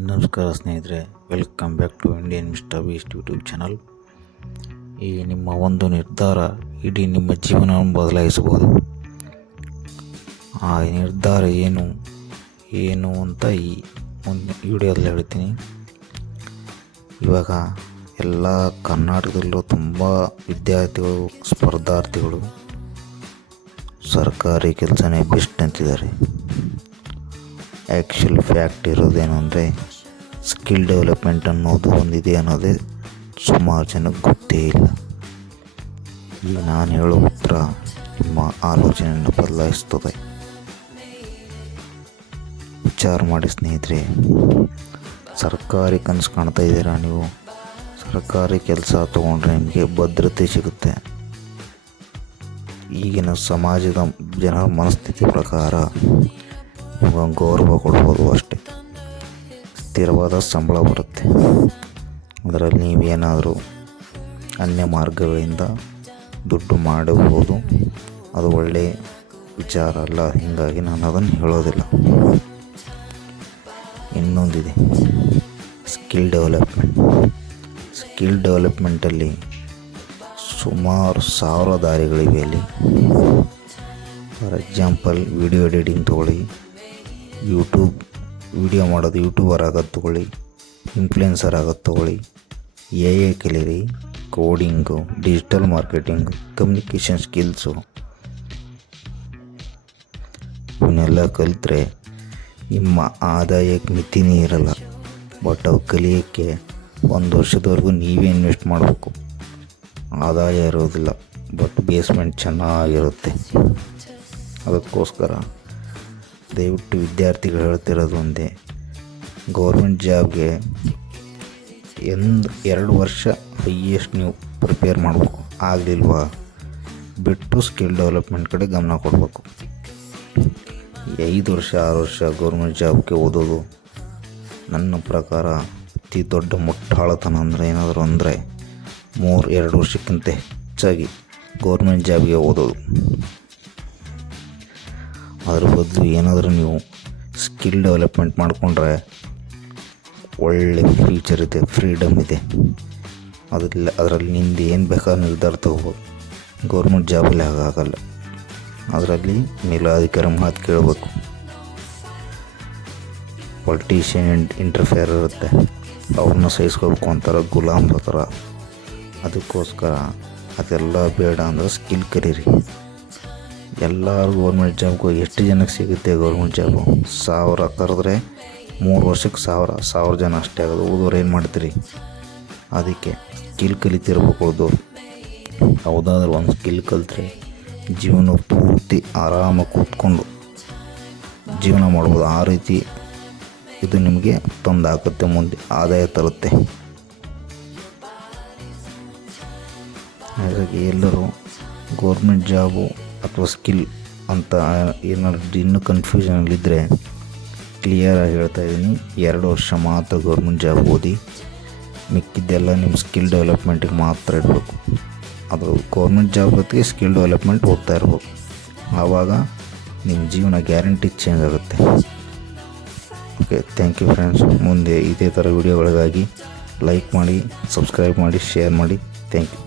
ನಮಸ್ಕಾರ ಸ್ನೇಹಿತರೆ, welcome back to Indian Mister Beast YouTube channel. ಈ ನಿಮ್ಮ ಒಂದು ನಿರ್ಧಾರ ಇಡೀ ನಿಮ್ಮ ಜೀವನವನ್ನು ಬದಲಾಯಿಸಬಹುದು. ಆ ನಿರ್ಧಾರ ಏನು ಅಂತ ಈ ಒಂದು ವಿಡಿಯೋದಲ್ಲಿ ಹೇಳ್ತೀನಿ. ಇವಾಗ ಎಲ್ಲ ಕರ್ನಾಟಕದಲ್ಲೂ ತುಂಬ ವಿದ್ಯಾರ್ಥಿಗಳು, ಸ್ಪರ್ಧಾರ್ಥಿಗಳು ಸರ್ಕಾರಿ ಕೆಲಸನೇ ಬೆಸ್ಟ್ ಅಂತಿದ್ದಾರೆ. ಆ್ಯಕ್ಚುಲ್ ಫ್ಯಾಕ್ಟ್ ಇರೋದೇನು ಅಂದರೆ, ಸ್ಕಿಲ್ ಡೆವಲಪ್ಮೆಂಟ್ ಅನ್ನೋದು ಒಂದಿದೆ ಅನ್ನೋದೇ ಸುಮಾರು ಜನಕ್ಕೆ ಗೊತ್ತೇ ಇಲ್ಲ. ಈಗ ನಾನು ಹೇಳೋ ಉತ್ತರ ನಿಮ್ಮ ಆಲೋಚನೆಯನ್ನು ಬದಲಾಯಿಸ್ತದೆ. ವಿಚಾರ ಮಾಡಿ ಸ್ನೇಹಿತರೆ, ಸರ್ಕಾರಿ ಕನಸು ಕಾಣ್ತಾ ಇದ್ದೀರಾ ನೀವು? ಸರ್ಕಾರಿ ಕೆಲಸ ತೊಗೊಂಡ್ರೆ ನಿಮಗೆ ಭದ್ರತೆ ಸಿಗುತ್ತೆ. ಈಗಿನ ಸಮಾಜದ ಜನರ ಮನಸ್ಥಿತಿ ಪ್ರಕಾರ ನಿಮಗೆ ಗೌರವ ಕೊಡ್ಬೋದು ಅಷ್ಟೇ. ಸ್ಥಿರವಾದ ಸಂಬಳ ಬರುತ್ತೆ. ಅದರಲ್ಲಿ ನೀವೇನಾದರೂ ಅನ್ಯ ಮಾರ್ಗಗಳಿಂದ ದುಡ್ಡು ಮಾಡಬಹುದು. ಅದು ಒಳ್ಳೆಯ ವಿಚಾರ ಅಲ್ಲ, ಹೀಗಾಗಿ ನಾನು ಅದನ್ನು ಹೇಳೋದಿಲ್ಲ. ಇನ್ನೊಂದಿದೆ, ಸ್ಕಿಲ್ ಡೆವಲಪ್ಮೆಂಟಲ್ಲಿ ಸುಮಾರು 1000 ದಾರಿಗಳಿವೆ ಅಲ್ಲಿ. ಫಾರ್ ಎಕ್ಸಾಂಪಲ್, ವಿಡಿಯೋ ಎಡಿಟಿಂಗ್ ತೊಗೊಳ್ಳಿ, ವಿಡಿಯೋ ಮಾಡೋದು ಯೂಟ್ಯೂಬರ್ ಆಗೋದು ತೊಗೊಳ್ಳಿ, ಇನ್ಫ್ಲುಯೆನ್ಸರ್ ಆಗೋದು ತೊಗೊಳ್ಳಿ, AI ಕಲೀರಿ, coding, digital marketing, communication skills, ಇವನ್ನೆಲ್ಲ ಕಲಿತ್ರೆ ನಿಮ್ಮ ಆದಾಯಕ್ಕೆ ಮಿತಿನೇ ಇರಲ್ಲ. ಬಟ್ ಅವು ಕಲಿಯೋಕ್ಕೆ 1 ವರ್ಷದವರೆಗೂ ನೀವೇ ಇನ್ವೆಸ್ಟ್ ಮಾಡಬೇಕು. ಆದಾಯ ಇರೋದಿಲ್ಲ, ಬಟ್ ಬೇಸ್ಮೆಂಟ್ ಚೆನ್ನಾಗಿರುತ್ತೆ. ಅದಕ್ಕೋಸ್ಕರ ದಯವಿಟ್ಟು ವಿದ್ಯಾರ್ಥಿಗಳು ಹೇಳ್ತಿರೋದು ಒಂದೇ, ಗೌರ್ಮೆಂಟ್ ಜಾಬ್ಗೆ 2 ವರ್ಷ ಹೈಯೆಸ್ಟ್ ನೀವು ಪ್ರಿಪೇರ್ ಮಾಡಬೇಕು. ಆಗಲಿಲ್ವಾ ಬಿಟ್ಟು ಸ್ಕಿಲ್ ಡೆವಲಪ್ಮೆಂಟ್ ಕಡೆ ಗಮನ ಕೊಡಬೇಕು. 5 ವರ್ಷ 6 ವರ್ಷ ಗೌರ್ಮೆಂಟ್ ಜಾಬ್ಗೆ ಓದೋದು ನನ್ನ ಪ್ರಕಾರ ಅತಿ ದೊಡ್ಡ ಮುಟ್ಟಾಳತನ. ಏನಾದರೂ ಅಂದರೆ 2 ವರ್ಷಕ್ಕಿಂತ ಹೆಚ್ಚಾಗಿ ಗೌರ್ಮೆಂಟ್ ಜಾಬ್ಗೆ ಓದೋದು. ಅದ್ರ ಬದಲು ಏನಾದರೂ ನೀವು ಸ್ಕಿಲ್ ಡೆವಲಪ್ಮೆಂಟ್ ಮಾಡಿಕೊಂಡ್ರೆ ಒಳ್ಳೆ ಫ್ಯೂಚರ್ ಇದೆ, ಫ್ರೀಡಮ್ ಇದೆ. ಅದರಲ್ಲಿ ನಿಂದು ಏನು ಬೇಕಾದ್ರೂ ನಿರ್ಧಾರ ತಗೋಬೋದು. ಗೌರ್ಮೆಂಟ್ ಜಾಬಲ್ಲಿ ಹಾಗಾಗಲ್ಲ. ಅದರಲ್ಲಿ ಮೇಲಾಧಿಕಾರಿ ಮಾತು ಕೇಳಬೇಕು. ಪೊಲಿಟಿಷಿಯನ್ ಇಂಟರ್ಫಿಯರ್ ಇರುತ್ತೆ, ಅವ್ರನ್ನ ಸಹಿಸ್ಕೋಬೇಕು ಅಂತಾರೆ, ಗುಲಾಮ್ರ ಥರ. ಅದಕ್ಕೋಸ್ಕರ ಅದೆಲ್ಲ ಬೇಡ ಅಂದರೆ ಸ್ಕಿಲ್ ಕಲೀರಿ. ಎಲ್ಲರೂ ಗೌರ್ಮೆಂಟ್ ಜಾಬ್ಗೂ ಎಷ್ಟು ಜನಕ್ಕೆ ಸಿಗುತ್ತೆ? ಗೌರ್ಮೆಂಟ್ ಜಾಬು 1000 ಕರೆದ್ರೆ 3 ವರ್ಷಕ್ಕೆ 1000 ಜನ ಅಷ್ಟೇ ಆಗೋದು. ಓದೋರು ಏನು ಮಾಡ್ತೀರಿ? ಅದಕ್ಕೆ ಸ್ಕಿಲ್ ಕಲಿತಿರ್ಬೇಕು. ಓದೋರು ಯಾವುದಾದ್ರೂ ಒಂದು ಸ್ಕಿಲ್ ಕಲಿತ್ರೆ ಜೀವನ ಪೂರ್ತಿ ಆರಾಮಾಗಿ ಕೂತ್ಕೊಂಡು ಜೀವನ ಮಾಡ್ಬೋದು. ಆ ರೀತಿ ಇದು ನಿಮಗೆ ತಂದಾಗುತ್ತೆ, ಮುಂದೆ ಆದಾಯ ತರುತ್ತೆ. ಹಾಗಾಗಿ ಎಲ್ಲರೂ ಗೌರ್ಮೆಂಟ್ ಜಾಬು ಅಥವಾ ಸ್ಕಿಲ್ ಅಂತ ಏನಾದ್ರು ಇನ್ನೂ ಕನ್ಫ್ಯೂಷನಲ್ಲಿದ್ದರೆ ಕ್ಲಿಯರಾಗಿ ಹೇಳ್ತಾ ಇದ್ದೀನಿ, 2 ವರ್ಷ ಮಾತ್ರ ಗೌರ್ಮೆಂಟ್ ಜಾಬ್ ಓದಿ, ಮಿಕ್ಕಿದ್ದೆಲ್ಲ ನಿಮ್ಮ ಸ್ಕಿಲ್ ಡೆವಲಪ್ಮೆಂಟಿಗೆ ಮಾತ್ರ ಇಡಬೇಕು. ಅದು ಗೌರ್ಮೆಂಟ್ ಜಾಬ್ ಜೊತೆಗೆ ಸ್ಕಿಲ್ ಡೆವಲಪ್ಮೆಂಟ್ ಓದ್ತಾ ಇರ್ಬೇಕು. ಆವಾಗ ನಿಮ್ಮ ಜೀವನ ಗ್ಯಾರಂಟಿ ಚೇಂಜ್ ಆಗುತ್ತೆ. Okay, thank you friends. ಮುಂದೆ ಇದೇ ಥರ ವಿಡಿಯೋಗಳಿಗಾಗಿ ಲೈಕ್ ಮಾಡಿ, ಸಬ್ಸ್ಕ್ರೈಬ್ ಮಾಡಿ, ಶೇರ್ ಮಾಡಿ. Thank you.